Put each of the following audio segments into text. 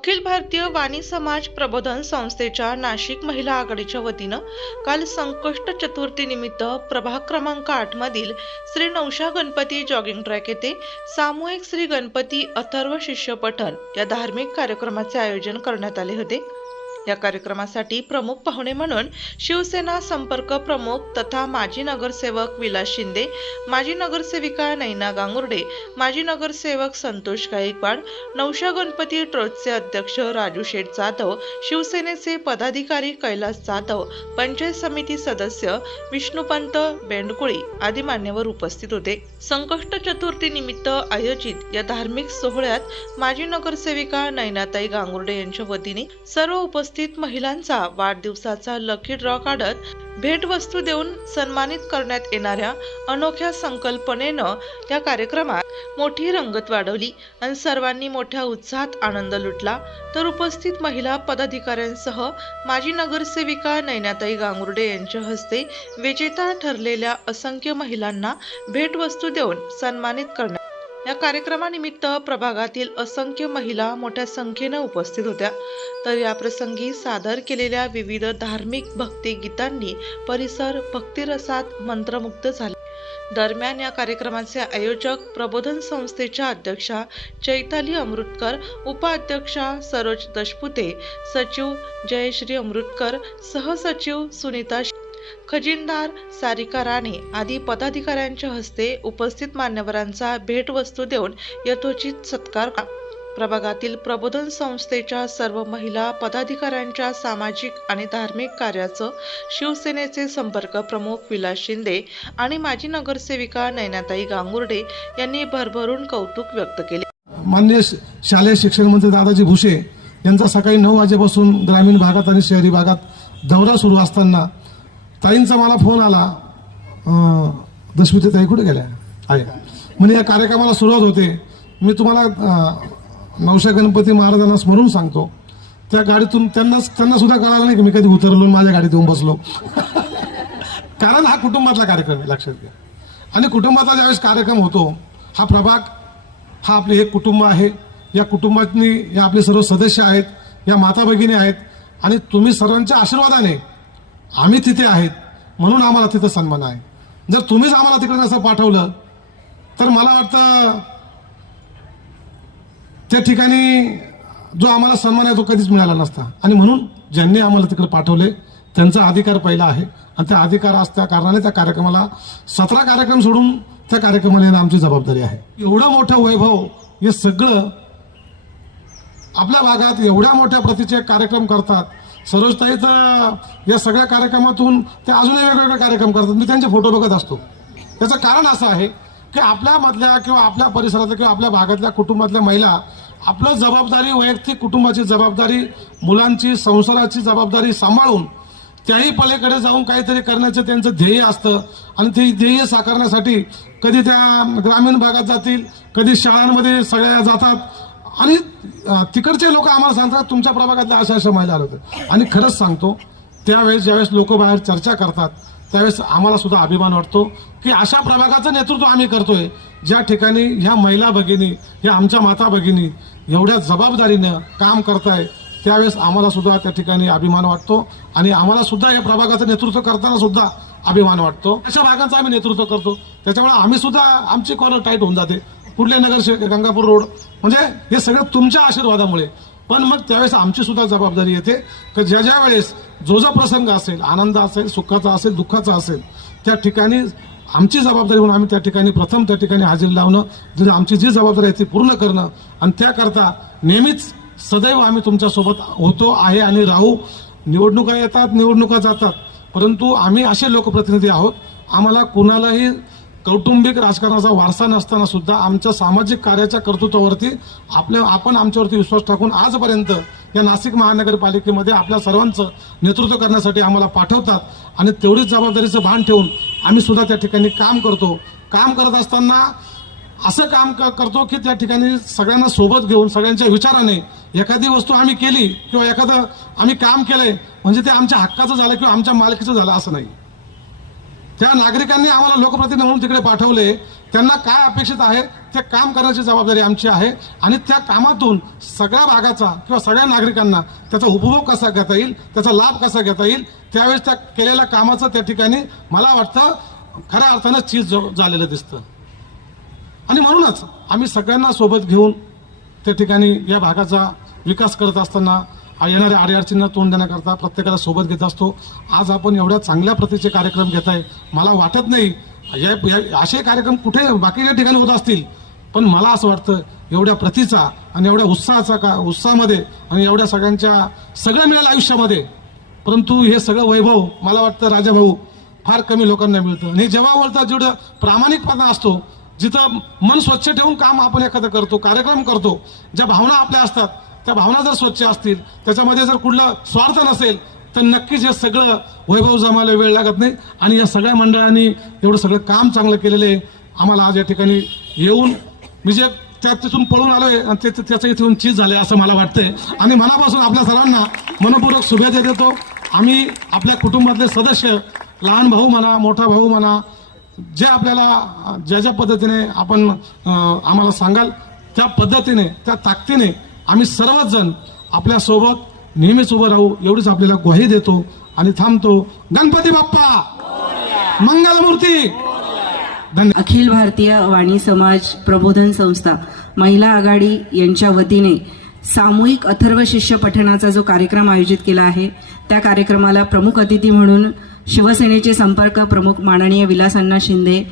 अखिल भारतीय वाणी समाज प्रबोधन संस्थेच्या नाशिक महिला आघाडीच्या वतीनं काल संकष्ट चतुर्थी निमित्त प्रभाग क्रमांक आठ मधील श्री नवशा गणपती जॉगिंग ट्रॅक येथे सामूहिक श्री गणपती अथर्व शिष्य पठण या धार्मिक कार्यक्रमाचे आयोजन करण्यात आले होते. या कार्यक्रमासाठी प्रमुख पाहुणे म्हणून शिवसेना संपर्क प्रमुख तथा माजी नगरसेवक विलास शिंदे माजी नगरसेविका नैना गांगुर्डे माजी नगरसेवक संतोष गायकवाड नवशा गणपती ट्रस्टचे अध्यक्ष राजू शेठ जाधव शिवसेनेचे पदाधिकारी कैलास जाधव पंचायत समिती सदस्य विष्णुपंत बेंडकुळी आदी मान्यवर उपस्थित होते. संकष्ट चतुर्थी निमित्त आयोजित या धार्मिक सोहळ्यात माजी नगरसेविका नैनाताई गांगुर्डे यांच्या वतीने सर्व उपस्थित महिलांचा वाढदिवसाचा लकी ड्रॉ काढत भेटवस्तू देऊन सन्मानित करण्यात येणाऱ्या अनोख्या संकल्पनेनं या कार्यक्रमात मोठी रंगत वाढवली आणि सर्वांनी मोठ्या उत्साहात आनंद लुटला. तर उपस्थित महिला पदाधिकाऱ्यांसह माजी नगरसेविका नैनाताई गांगुर्डे यांच्या हस्ते विजेता ठरलेल्या असंख्य महिलांना भेटवस्तू देऊन सन्मानित करण्यात या कार्यक्रमानिमित्त प्रभागातील असंख्य महिला मोठ्या संख्येनं उपस्थित होत्या. तर या प्रसंगी सादर केलेल्या विविध धार्मिक भक्ती गीतांनी परिसर भक्तिरसात मंत्रमुग्ध झाले. दरम्यान या कार्यक्रमाचे आयोजक प्रबोधन संस्थेच्या अध्यक्षा चैताली अमृतकर उपाध्यक्षा सरोज दशपुते सचिव जयश्री अमृतकर सहसचिव सुनीता खजिनदार सारिका राणे आदी पदाधिकाऱ्यांच्या हस्ते उपस्थित मान्यवरांचा भेटवस्तू देऊन यथोचित सत्कार का- प्रभागातील प्रबोधन संस्थेच्या सर्व महिला पदाधिकाऱ्यांच्या सामाजिक आणि धार्मिक कार्याचं शिवसेनेचे संपर्क प्रमुख विलास शिंदे आणि माजी नगरसेविका नैनाताई गांगुर्डे यांनी भरभरून कौतुक व्यक्त केले. मान्य शालेय शिक्षण मंत्री दादाजी भुसे यांचा सकाळी नऊ वाजेपासून ग्रामीण भागात आणि शहरी भागात दौरा सुरू असताना ताईंचा मला फोन आला. अं, ताई कुठे गेल्या? आहे. म्हणजे या कार्यक्रमाला सुरुवात होते. मी तुम्हाला नवशा गणपती महाराजांना स्मरून सांगतो. त्या गाडीतून त्यांना त्यांना सुद्धा कळालं नाही की मी कधी उतरलो माझ्या गाडीत येऊन बसलो. कारण हा कुटुंबातला कार्यक्रम आहे लक्षात घ्या. आणि कुटुंबाचा ज्यावेळेस कार्यक्रम होतो हा प्रभाग हा आपले एक कुटुंब आहे. या कुटुंबातनी या आपले सर्व सदस्य आहेत या माता भगिनी आहेत. आणि तुम्ही सर्वांच्या आशीर्वादाने आम्ही तिथे आहेत म्हणून आम्हाला तिथं सन्मान आहे. जर तुम्हीच आम्हाला तिकडे असं पाठवलं तर मला वाटतं त्या ठिकाणी जो आम्हाला सन्मान आहे तो कधीच मिळाला नसता. आणि म्हणून ज्यांनी आम्हाला तिकडे पाठवले त्यांचा अधिकार पहिला आहे. आणि त्या अधिकार असल्या कारणाने त्या कार्यक्रमाला सतरा कार्यक्रम सोडून त्या कार्यक्रमाला येणं आमची जबाबदारी आहे. एवढं मोठं वैभव हे सगळं आपल्या भागात एवढ्या मोठ्या प्रतीचे कार्यक्रम करतात सरोजताईचा या सगळ्या कार्यक्रमातून ते अजूनही वेगवेगळे कार्यक्रम करतात. मी त्यांचे फोटो बघत असतो. त्याचं कारण असं आहे की आपल्यामधल्या किंवा आपल्या परिसरातल्या किंवा आपल्या भागातल्या कुटुंबातल्या महिला आपलं जबाबदारी वैयक्तिक कुटुंबाची जबाबदारी मुलांची संसाराची जबाबदारी सांभाळून त्याही पलीकडे जाऊन काहीतरी करण्याचं त्यांचं ध्येय असतं. आणि ते ध्येय साकारण्यासाठी कधी त्या ग्रामीण भागात जातील कधी शाळांमध्ये सगळ्या जातात आणि तिकडचे लोक आम्हाला सांगतात तुमच्या प्रभागातल्या अशा अशा महिला आल्या होत्या. आणि खरंच सांगतो त्यावेळेस ज्यावेळेस लोक बाहेर चर्चा करतात त्यावेळेस आम्हाला सुद्धा अभिमान वाटतो की अशा प्रभागाचं नेतृत्व आम्ही करतोय. ज्या ठिकाणी ह्या महिला भगिनी ह्या आमच्या माता भगिनी एवढ्या जबाबदारीनं काम करताय त्यावेळेस आम्हाला सुद्धा त्या ठिकाणी अभिमान वाटतो आणि आम्हाला सुद्धा या प्रभागाचं नेतृत्व करताना सुद्धा अभिमान वाटतो. अशा भागांचं आम्ही नेतृत्व करतो. त्याच्यामुळे आम्ही सुद्धा आमची कॉलर टाईट होऊन जाते. कुठले नगर शे- गंगापूर रोड. म्हणजे हे सगळं तुमच्या आशीर्वादामुळे. पण मग त्यावेळेस आमची सुद्धा जबाबदारी येते तर ज्या ज्या वेळेस जो जो प्रसंग असेल आनंद असेल सुखाचा असेल दुःखाचा असेल त्या ठिकाणी आमची जबाबदारी म्हणून आम्ही त्या ठिकाणी प्रथम त्या ठिकाणी हजेरी लावणं आमची जी जबाबदारी आहे ती पूर्ण करणं आणि त्याकरता नेहमीच सदैव आम्ही तुमच्यासोबत होतो आहे आणि राहू. निवडणुका येतात निवडणुका जातात परंतु आम्ही असे लोकप्रतिनिधी आहोत. आम्हाला कुणालाही कौटुंबिक राजकारणाचा वारसा नसताना सुद्धा आमच्या सामाजिक कार्याच्या कर्तृत्वावरती आपल्या आपण आमच्यावरती विश्वास टाकून आजपर्यंत या नाशिक महानगरपालिकेमध्ये आपल्या सर्वांचं नेतृत्व करण्यासाठी आम्हाला पाठवतात आणि तेवढीच जबाबदारीचं भान ठेवून आम्ही सुद्धा त्या ठिकाणी काम करतो. काम करत असताना असं काम क- करतो की त्या ठिकाणी सगळ्यांना सोबत घेऊन सगळ्यांच्या विचाराने एखादी वस्तू आम्ही केली किंवा एखादं आम्ही काम केलंय म्हणजे ते आमच्या हक्काचं झालं किंवा आमच्या मालकीचं झालं असं नाही. त्या नागरिकांनी आम्हाला लोकप्रतिनिधी म्हणून तिकडे पाठवले त्यांना काय अपेक्षित आहे ते काम करण्याची जबाबदारी आमची आहे आणि त्या कामातून सगळ्या भागाचा किंवा सगळ्या नागरिकांना त्याचा उपभोग कसा घेता येईल त्याचा लाभ कसा घेता येईल त्यावेळेस त्या केलेल्या कामाचं त्या ठिकाणी मला वाटतं खऱ्या अर्थानं चीज झालेलं दिसतं. आणि म्हणूनच आम्ही सगळ्यांना सोबत घेऊन त्या ठिकाणी या भागाचा विकास करत असताना येणाऱ्या अडीअडचणींना तोंड देण्याकरता प्रत्येकाला सोबत घेत असतो. आज आपण एवढ्या चांगल्या प्रतीचे कार्यक्रम घेत आहे. मला वाटत नाही या असे कार्यक्रम कुठे बाकीच्या ठिकाणी होत असतील पण मला असं वाटतं एवढ्या प्रतीचा आणि एवढ्या उत्साहाचा का उत्साहामध्ये आणि एवढ्या सगळ्यांच्या सगळं मिळेल आयुष्यामध्ये. परंतु हे सगळं वैभव मला वाटतं राजाभाऊ फार कमी लोकांना मिळतं. आणि जेव्हा बोलतात जेवढं प्रामाणिकपणा असतो जिथं मन स्वच्छ ठेवून काम आपण एखादं करतो कार्यक्रम करतो ज्या भावना आपल्या असतात त्या भावना जर स्वच्छ असतील त्याच्यामध्ये जर कुठला स्वार्थ नसेल तर नक्कीच हे सगळं वैभव जमायला वेळ लागत नाही. आणि या सगळ्या मंडळांनी एवढं सगळं काम चांगलं केलेलं आहे. आम्हाला आज या ठिकाणी येऊन मी जे त्या तिथून पळून आलोय आणि ते ते- त्याचं इथून चीज झाले असं मला वाटतंय. आणि मनापासून आपल्या सर्वांना मनपूर्वक शुभेच्छा देतो. आम्ही आपल्या कुटुंबातले सदस्य लहान भाऊ म्हणा मोठा भाऊ म्हणा जे आपल्याला ज्या ज्या पद्धतीने आपण आम्हाला सांगाल त्या पद्धतीने त्या ताकदीने आम्ही सर्वच जण आपल्या नेहमीच उभं राहू एवढीच आपल्याला ग्वाही देतो आणि थांबतो. गणपती बाप्पा! मंगलमूर्ती! अखिल भारतीय वाणी समाज प्रबोधन संस्था महिला आघाडी यांच्या वतीने सामूहिक अथर्व शिष्य पठणाचा जो कार्यक्रम आयोजित केला आहे त्या कार्यक्रमाला प्रमुख अतिथी म्हणून शिवसेनेचे संपर्क प्रमुख माननीय विलास शिंदे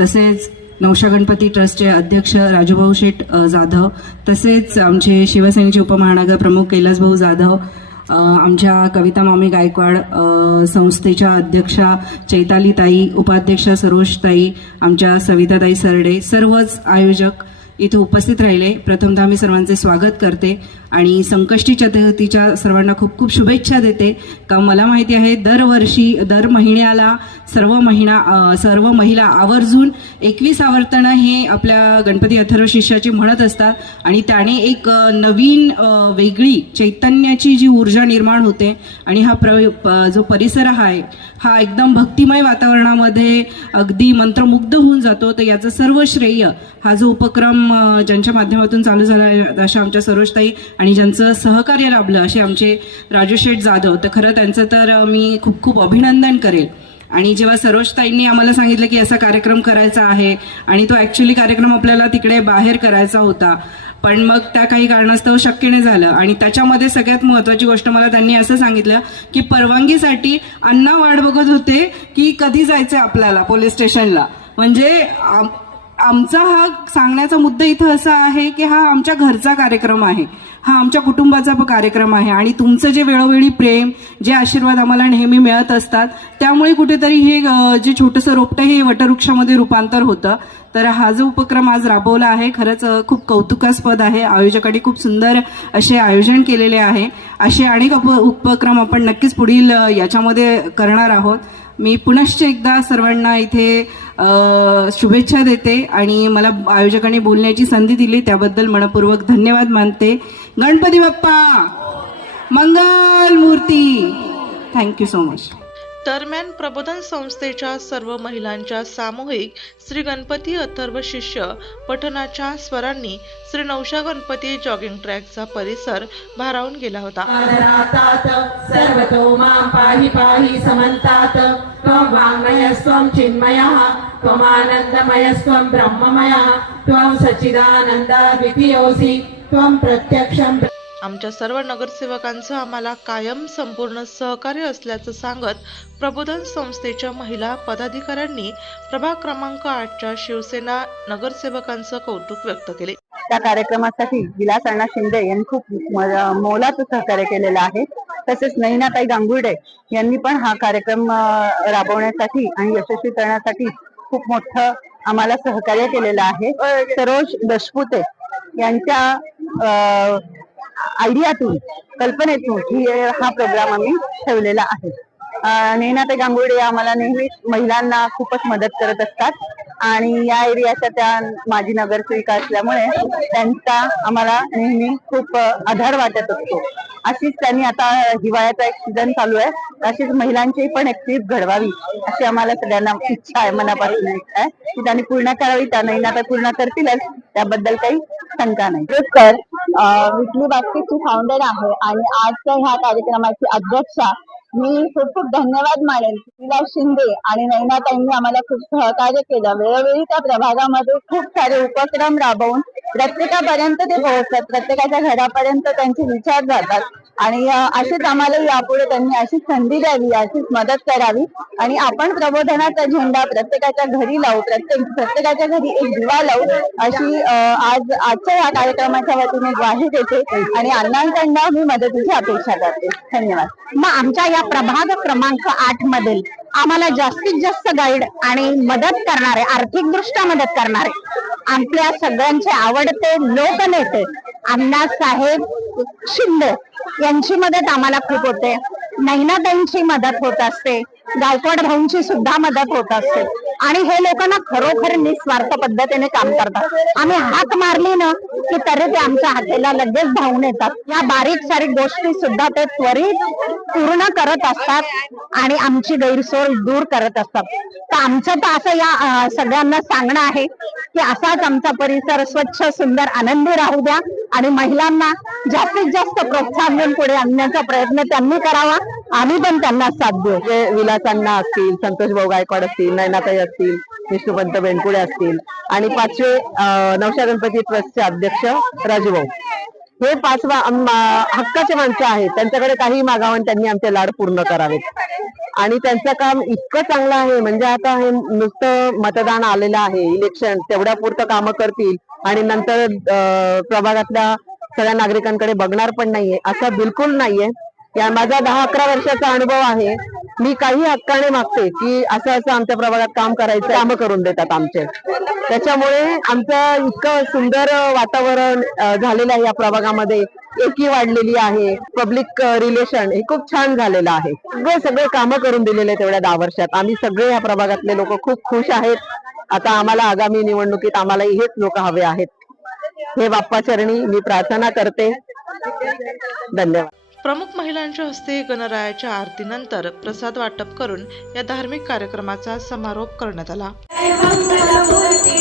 तसेच नवशा गणपती ट्रस्टचे अध्यक्ष राजूभाऊ शेठ जाधव तसेच आमचे शिवसेनेचे उपमहानगर प्रमुख कैलासभाऊ जाधव आमच्या कविता मामी गायकवाड संस्थेच्या अध्यक्षा चैतालीताई उपाध्यक्षा सरोजताई आमच्या सविताताई सरडे सर्वच आयोजक इथे उपस्थित राहिले. प्रथमतः मी सर्वांचे स्वागत करते आणि संकष्टी चतुर्थीच्या सर्वांना खूप खूप शुभेच्छा देते. का मला माहिती आहे दरवर्षी दर महिन्याला सर्व महिना सर्व महिला आवर्जून एकवीस आवर्तनं हे आपल्या गणपती अथर्व शिष्याची म्हणत असतात. आणि त्याने एक नवीन वेगळी चैतन्याची जी ऊर्जा निर्माण होते आणि हा प्र जो परिसर आहे हा एकदम भक्तिमय वातावरणामध्ये अगदी मंत्रमुग्ध होऊन जातो. तर याचं सर्व श्रेय हा जो उपक्रम ज्यांच्या माध्यमातून चालू झाला आहे, अशा आमच्या सरोजताई आणि ज्यांचं सहकार्य लाभलं असे आमचे राजू शेठ जाधव. तर खरं त्यांचं तर मी खूप खूप अभिनंदन करेल. आणि जेव्हा सरोजताईंनी आम्हाला सांगितलं की असा कार्यक्रम करायचा आहे आणि तो ॲक्च्युली कार्यक्रम आपल्याला तिकडे बाहेर करायचा होता पण मग त्या काही कारणास्तव शक्य नाही झालं. आणि त्याच्यामध्ये सगळ्यात महत्त्वाची गोष्ट मला त्यांनी असं सांगितलं की परवानगीसाठी अण्णा वाट बघत होते की कधी जायचं आपल्याला पोलीस स्टेशनला. म्हणजे आम- आमचा हा सांगण्याचा मुद्दा इथं असा आहे की हा आमच्या घरचा कार्यक्रम आहे. हा आमच्या कुटुंबाचा कार्यक्रम आहे. आणि तुमचं जे वेळोवेळी प्रेम जे आशीर्वाद आम्हाला नेहमी मिळत असतात त्यामुळे कुठेतरी हे जे छोटंसं रोपटं हे वटवृक्षामध्ये रूपांतर होतं. तर हा जो उपक्रम आज राबवला आहे खरंच खूप कौतुकास्पद आहे. आयोजकांनी खूप सुंदर असे आयोजन केलेले आहे. असे अनेक उप उपक्रम आपण नक्कीच पुढील याच्यामध्ये करणार आहोत. मी पुनश्च एकदा सर्वांना इथे शुभेच्छा देते आणि मला आयोजकांनी बोलण्याची संधी दिली. त्याबद्दल मनपूर्वक धन्यवाद मानते. गणपती बाप्पा! मंगल मूर्ती थँक्यू सो मच दरम्यान प्रबोधन संस्थेच्या सर्व महिलांच्या सामूहिक श्री गणपती अथर्व शिष्य पठणाच्या स्वरांनी श्री नवशा गणपती जॉगिंग ट्रॅकचा परिसर भारावून गेला होता. आदरातात सर्वतो मां पाहि पाहि समन्तात्. त्वं वाङ्मयस्त्वं चिन्मयः त्वमानन्दमयस्त्वं ब्रह्ममयः त्वं सच्चिदानन्दाद्वितीयोऽसि त्वं प्रत्यक्षं आमच्या सर्व नगरसेवकांचं आम्हाला कायम संपूर्ण सहकार्य असल्याचं सांगत प्रबोधन संस्थेच्या महिला पदाधिकाऱ्यांनी प्रभाग क्रमांक आठच्या शिवसेना नगरसेवकांचं कौतुक व्यक्त केले. त्या कार्यक्रमासाठी विलास अण्णा शिंदे यांनी खूप मोलाचं सहकार्य केलेलं आहे. तसेच नैनाताई गांगुर्डे यांनी पण हा कार्यक्रम राबवण्यासाठी आणि यशस्वी करण्यासाठी खूप मोठं आम्हाला सहकार्य केलेलं आहे. सरोज दशपुते यांच्या आयडियातून कल्पनेतून ही हा प्रोग्राम आम्ही ठेवलेला आहे. नेहनाते गांगुडे आम्हाला नेहमीच महिलांना खूपच मदत करत असतात. आणि या एरियाच्या त्या माजी नगरसेविका असल्यामुळे त्यांचा आम्हाला नेहमी खूप आधार वाटत असतो. अशीच त्यांनी आता हिवाळ्याचा एक सीझन चालू आहे. अशीच महिलांची पण एक ट्रीप घडवावी अशी आम्हाला सगळ्यांना इच्छा आहे मनापासून इच्छा आहे की त्यांनी पूर्ण करावी. त्या नाही आता पूर्ण करतीलच. त्याबद्दल काही शंका नाही. तर विकली बास्केटची फाउंडर आहे आणि आजच्या ह्या कार्यक्रमाची अध्यक्षा मी खूप खूप धन्यवाद मानेन तिला शिंदे आणि नैनाताईंनी आम्हाला खूप सहकार्य केलं. वेळोवेळी त्या प्रभागामध्ये खूप सारे उपक्रम राबवून प्रत्येकापर्यंत ते पोहोचतात. प्रत्येकाच्या घरापर्यंत त्यांचे विचार जातात. आणि अशीच आम्हाला यापुढे त्यांनी अशीच संधी द्यावी अशीच मदत करावी. आणि आपण प्रबोधनाचा झेंडा प्रत्येकाच्या घरी लावू प्रत्येक प्रत्येकाच्या घरी एक दिवा लावू अशी आज आजच्या या कार्यक्रमाच्या वतीने ग्वाही देते. आणि अण्णांकडनं मी मदतीची अपेक्षा करते. धन्यवाद. मग आमच्या या प्रभाग क्रमांक आठ मधील आम्हाला जास्तीत जास्त गाईड आणि मदत करणारे आर्थिक दृष्ट्या मदत करणारे आपल्या सगळ्यांचे आवडते लोकनेते अण्णासाहेब शिंदे यांची मदत आम्हाला खूप होते. नैनाताईंची मदत होत असते. गायकवाड भाऊंची सुद्धा मदत होत असते. आणि हे लोकांना खरोखर निस्वार्थ पद्धतीने काम करतात. आम्ही हात मारली ना की तरी ते आमच्या हातेला लगेच धावून येतात. या बारीक सारीक गोष्टी सुद्धा ते त्वरित पूर्ण करत असतात आणि आमची गैरसोय दूर करत असतात. तर आमचं तर असं या सगळ्यांना सांगणं आहे की असाच आमचा परिसर स्वच्छ सुंदर आनंदी राहू द्या आणि महिलांना जास्तीत जास्त प्रोत्साहन देऊन पुढे आणण्याचा प्रयत्न त्यांनी करावा. आम्ही पण त्यांना साथ देऊ. जे विलासांना असतील संतोष भाऊ गायकवाड असतील नैनाताई असतील विष्णुपंत बेनकुडे असतील आणि पाचवे नवशा गणपती ट्रस्टचे अध्यक्ष राजूभाऊ. हे पाचवा हक्काचे माणसं आहेत. त्यांच्याकडे काही मागावं आणि त्यांनी आमचे लाड पूर्ण करावेत. आणि त्यांचं काम इतकं चांगलं आहे. म्हणजे आता हे नुसतं मतदान आलेलं आहे. इलेक्शन तेवढ्या पुरतं कामं करतील. आणि नंतर प्रभागातल्या सगळ्या नागरिकांकडे बघणार पण नाहीये. असं बिलकुल नाहीये. या माझा दहा अकरा वर्षाचा अनुभव आहे. मी काही हक्काने मागते की असं असं आमच्या प्रभागात काम करायचं कामं करून देतात आमचे. त्याच्यामुळे आमचं इतकं सुंदर वातावरण झालेलं आहे या प्रभागामध्ये. एकी वाढलेली आहे. पब्लिक रिलेशन हे खूप छान झालेलं आहे. सगळे सगळे कामं करून दिलेले तेवढ्या दहा वर्षात. आम्ही सगळे या प्रभागातले लोक खूप खुश आहेत. आता आम्हाला आगामी निवडणुकीत आम्हाला हेच लोक हवे आहेत. हे बाप्पा चरणी मी प्रार्थना करते. धन्यवाद. प्रमुख महिलांच्या हस्ते गणरायाच्या आरतीनंतर प्रसाद वाटप करून या धार्मिक कार्यक्रमाचा समारोप करण्यात आला. मंगलमूर्ती